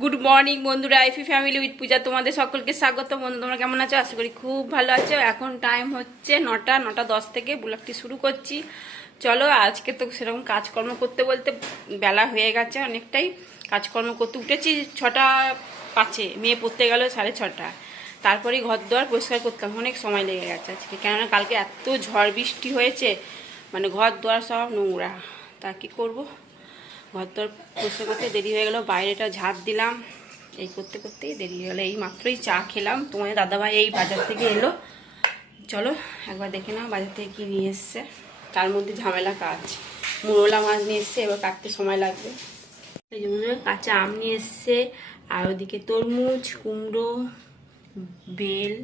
Good morning বন্ধুরা, আইফি family with পূজা তোমাদের সকলকে স্বাগত। বন্ধু তোমরা কেমন আছো? আশা করি খুব ভালো আছো। এখন টাইম হচ্ছে 9টা 10 থেকে ব্লগটি শুরু করছি। চলো, আজকে তো সেরকম কাজকর্ম করতে বলতে বেলা হয়ে গেছে অনেকটাই। কাজকর্ম করতে উঠেছি 6টা 5-এ, মেয়ে পড়তে গেল 6:30। তারপরেই ঘর দুয়ার পরিষ্কার করতাম, অনেক সময় লেগে গেছে আজকে, কেননা কালকে এত ঝড় বৃষ্টি হয়েছে, মানে ঘর দুয়ার সব নোংরা। তা কি করবো, ঘর তোর পরিষ্কার করতে দেরি হয়ে গেল। বাইরেটা ঝাঁট দিলাম, এই করতে করতেই দেরি হয়ে গেলো। এই মাত্রই চা খেলাম, তোমাদের দাদাভাই এই বাজার থেকে এলো। চলো একবার দেখে নাও বাজার থেকে কি নিয়ে এসছে। তার মধ্যে ঝামেলা কাজ, মুরলা মাছ নিয়ে এসছে, এবার কাটতে সময় লাগবে। এই জন্য কাঁচা আম নিয়ে এসছে, আর ওদিকে তরমুজ, কুমড়ো, বেল,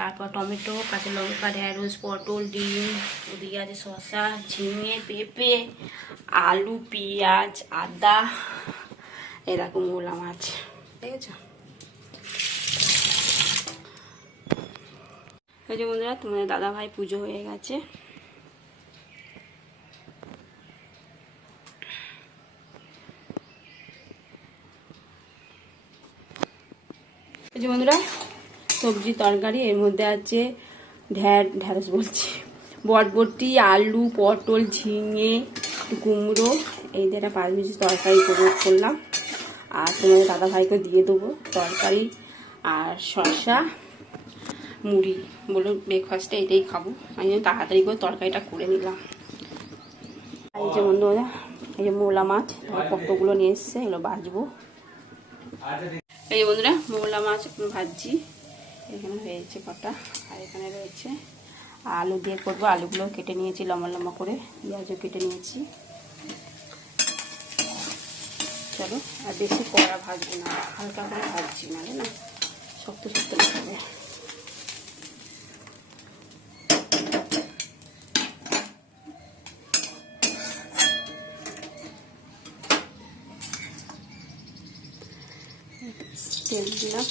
তারপর টমেটো, কাঁচা লঙ্কা, ঢেঁড়স, পটল, ডিম, ওদিকে আছে শসা, ঝিঙে, পেঁপে, আলু, পেঁয়াজ, আদা, এরকম মোলা মাছ। ঠিক আছে, এই যে বন্ধুরা তোমাদের দাদা ভাই পুজো হয়ে গেছে। এই যে বন্ধুরা সবজি তরকারি, এর মধ্যে আছে ঢেঁড়স বলছি, বটবটি, আলু, পটল, ঝিঙে, কুমড়ো, এই দিয়ে একটা 5 কেজি তরকারি করলাম। আর তোমাদের দাদা ভাইকে দিয়ে দেবো তরকারি আর শসা, মুড়ি। বলো ব্রেকফাস্টে এটাই খাবো, আমি তাড়াতাড়ি করে তরকারিটা করে নিলাম। এই যে বন্ধুরা, এই যে মোলা মাছ কতগুলো নিয়ে এসছে, এগুলো ভাজবো। এই যে বন্ধুরা মোলা মাছ ভাজছি, এখানে হয়েছে কটা, আর এখানে রয়েছে আলু দিয়ে করবো। আলুগুলো কেটে নিয়েছি লম্বা লম্বা করে, পেঁয়াজও কেটে নিয়েছি। চলো, আর বেশি কড়া ভাজবো না, হালকা করে ভাজছি, মানে না শক্ত শক্ত লাগবে। তেল দিলাম,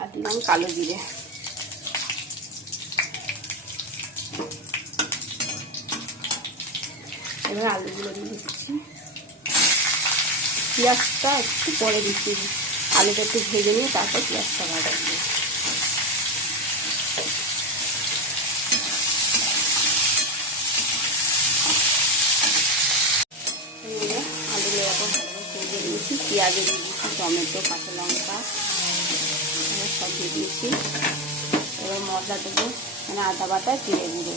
আর দিলাম কালো জিরে। এবার আলুগুলো দিয়ে দিচ্ছি, পেঁয়াজটা একটু পরে দিচ্ছি, আলুটা একটু ভেজে নিয়ে তারপর পেঁয়াজটা ভাজবো। আলুগুলো এরকম ভেজে দিয়েছি, পেঁয়াজও দিয়ে দিচ্ছি, টমেটো, কাঁচা লঙ্কা সব দিয়ে দিয়েছি। এবার মশলা দেবো, মানে আদা বাটা, জিরে গুঁড়ো।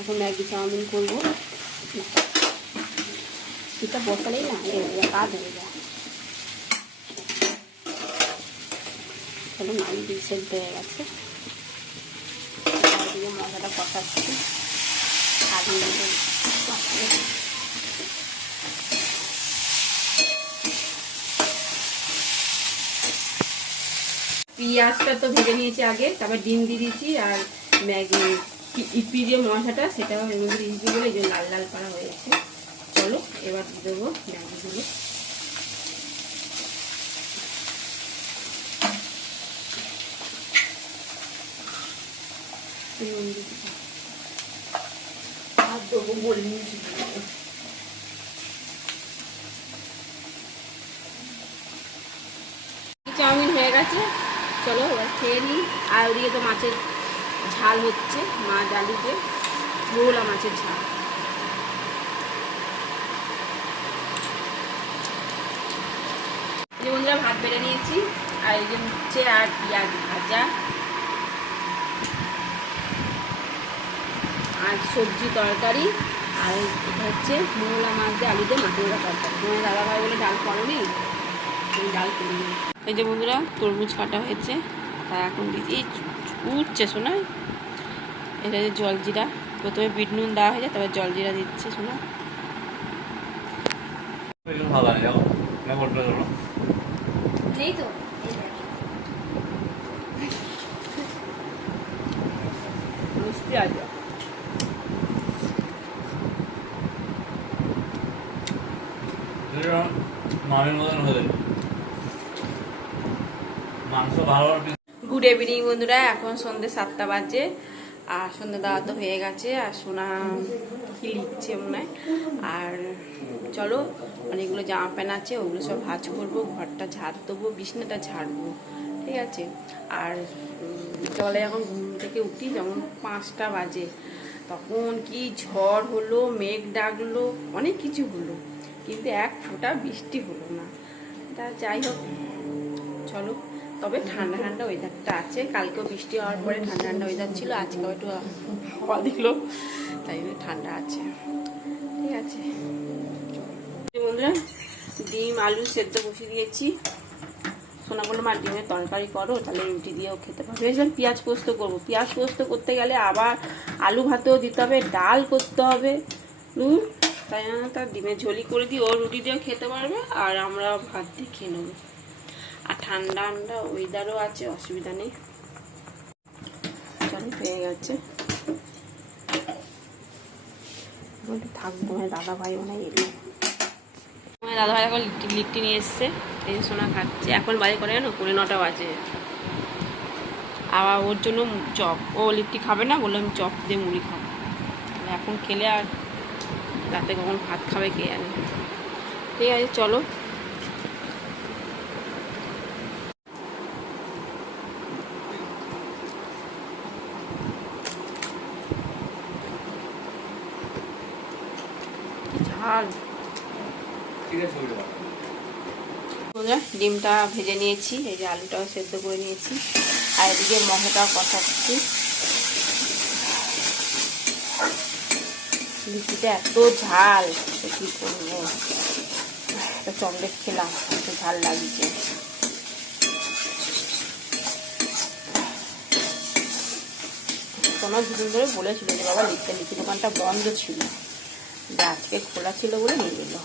এখন ম্যাগি চাউমিন করবো, এটা বসালেই না কাজ হয়ে যায়। চলো, ম্যাগি সেদ্ধ হয়ে গেছে, চারিদিকে মশলাটা কষাচ্ছি। পেঁয়াজটা তো ভেজে নিয়েছি আগে, তারপর ডিম দিয়ে দিয়েছি, আর ম্যাগি ইপি যে মশলাটা সেটাও এর মধ্যে দিয়ে দিয়েছি বলে এই যে লাল লাল করা হয়েছে। চলো এবার দিয়ে দেবো ম্যাগিগুলো। আর দেবো গোলমরিচ গুঁড়ো। চাউমিন হয়ে গেছে, চলো এবার খেয়ে নিই। আর ওদিকে তো মাছের ঝাল হচ্ছে, মাছ আলু দিয়ে মোলা মাছের ঝাল। এই বন্ধুরা ভাত বেড়ে নিয়েছি, আর এই যে হচ্ছে আর পেঁয়াজ ভাজা, আর সবজি তরকারি, আর এটা হচ্ছে মোলা মাছ দিয়ে আলু দিয়ে মাছের তরকারি। তোমার দাদা ভাই বলে ডাল করেনি, আমি ডাল করিনি। এই যে বন্ধুরা তরমুজ কাটা হয়েছে, তা এখন দিচ্ছি উঠছে শোনা। এটা যে জলজিরা, প্রথমে বিট নুন দেওয়া হয়ে যায়, তারপর জলজিরা দিচ্ছে শোনা। নেই তো মিষ্টি আছে। গুড ইভিনিং বন্ধুরা, এখন সন্ধ্যে 7টা বাজে আর সন্ধ্যে দেওয়া তো হয়ে গেছে। আর সোনা কি লিখছে মনে হয়। আর চলো, অনেকগুলো জামা প্যান্ট আছে, ওগুলো সব ভাঁজ করবো, ঘরটা ঝাড় দেবো, বিছনাটা ঝাড়বো, ঠিক আছে। আর চলে যখন ঘুম থেকে উঠি, যখন 5টা বাজে, তখন কি ঝড় হলো, মেঘ ডাকলো, অনেক কিছু হলো, কিন্তু এক ফোঁটা বৃষ্টি হলো না। তা যাই হোক, চলো। তবে ঠান্ডা ঠান্ডা ওয়েদারটা আছে, কালকেও বৃষ্টি হওয়ার পরে ঠান্ডা ঠান্ডা ওয়েদার ছিল, আজকেও একটু হাওয়া দিল, তাই জন্য ঠান্ডা আছে, ঠিক আছে। বন্ধুরা, ডিম আলু সেদ্ধ বসিয়ে দিয়েছি। সোনা বললো মা ডিমের তরকারি করো, তাহলে রুটি দিয়েও খেতে পারবে। ভেবেছিলাম পেঁয়াজ পোস্ত করবো, পেঁয়াজ পোস্ত করতে গেলে আবার আলু ভাতেও দিতে হবে, ডাল করতে হবে, তাই জন্য তার ডিমের ঝোলি করে দিই, ও রুটি দিয়েও খেতে পারবে আর আমরা ভাত দিয়ে খেয়ে নেবো। আর ঠান্ডা ঠান্ডা ওয়েদারও আছে, অসুবিধা নেই। চলো, হয়ে গেছে, থাকবো। দাদা ভাই মনে হয় এলো, দাদা ভাই এখন লিট্টি নিয়ে এসছে, এই যে সোনা খাচ্ছে। এখন বাজে করে জানো 9:30 বাজে। আবার ওর জন্য চপ, ও লিট্টি খাবে না, বললাম চপ দিয়ে মুড়ি খাবো। এখন খেলে আর রাতে কখন ভাত খাবে কে জানে। ঠিক আছে, চলো। ঝাল, ডিমটা ভেজে নিয়েছি, এই যে আলুটাও সেদ্ধ করে নিয়েছি, আর এদিকে মশলাটাও কষাচ্ছি। লিচিটা এত ঝাল, কি করবো, চকলেট খেলাম, এত ঝাল লাগছে। কোনো দুদিন ধরে বলেছিল যে বাবা লিচি দোকানটা বন্ধ ছিল, আজকে খোলা ছিল বলে নিয়ে গেল।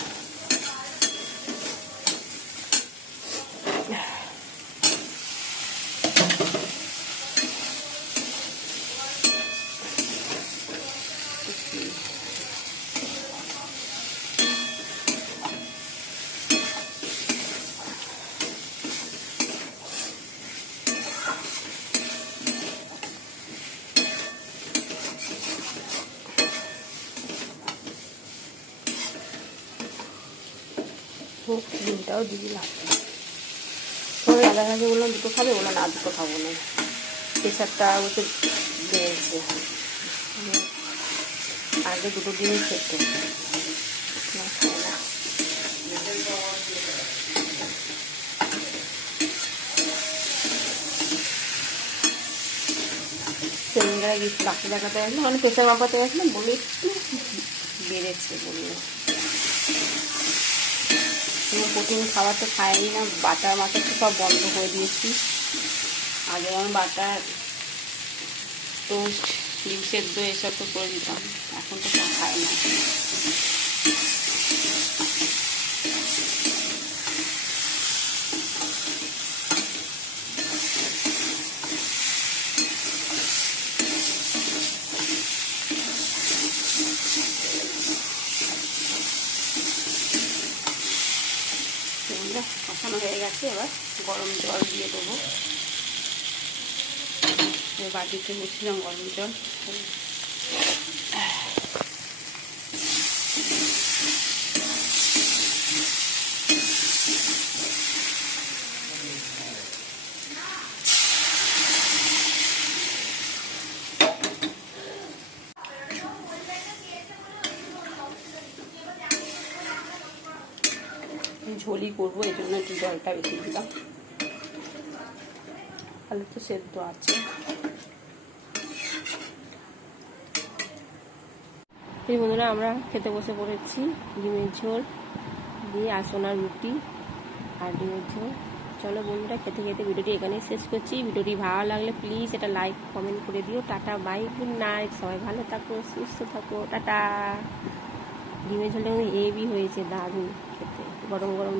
ডিমটাও দিয়ে দিলাম। দাদা কাছে বললাম দুটো খাবে, বললাম না দুটো খাবো না, প্রেশারটা বলতে বেড়েছে, আগে দুটো ডিমই খেত, খায় না। সেদিনকার গেছি ডাক্তার দেখাতে গেছিলাম, মানে প্রেশার মাপাতে গেছিলাম, বলে একটু বেড়েছে বললো। প্রোটিন খাবার তো খাইনি না, বাটার মাটার তো সব বন্ধ করে দিয়েছি। আগে যেমন বাটার টোস্ট, ডিম সেদ্ধ এসব তো করে দিতাম, এখন তো সব খাই না। কষানো হয়ে গেছে, এবার গরম জল দিয়ে দেবো। বাটিতে বসছিলাম গরম জল। ঝোলি করবো, এই জন্য একটু জলটা বেশি দিলাম। আলু তো সেদ্ধ আছে। এই বন্ধুরা, আমরা খেতে বসে পড়েছি। ডিমের ঝোল দিয়ে আসোনা রুটি আর ডিমের ঝোল। চলো বন্ধুরা, খেতে খেতে ভিডিওটি এখানেই শেষ করছি। ভিডিওটি ভালো লাগলে প্লিজ এটা লাইক কমেন্ট করে দিও। টাটা, বাই, গুড নাইট, সবাই ভালো থাকো, সুস্থ থাকো, টাটা। ডিমের ঝোলটা হেভি হয়েছে, দারুণ খেতে, গরম গরম।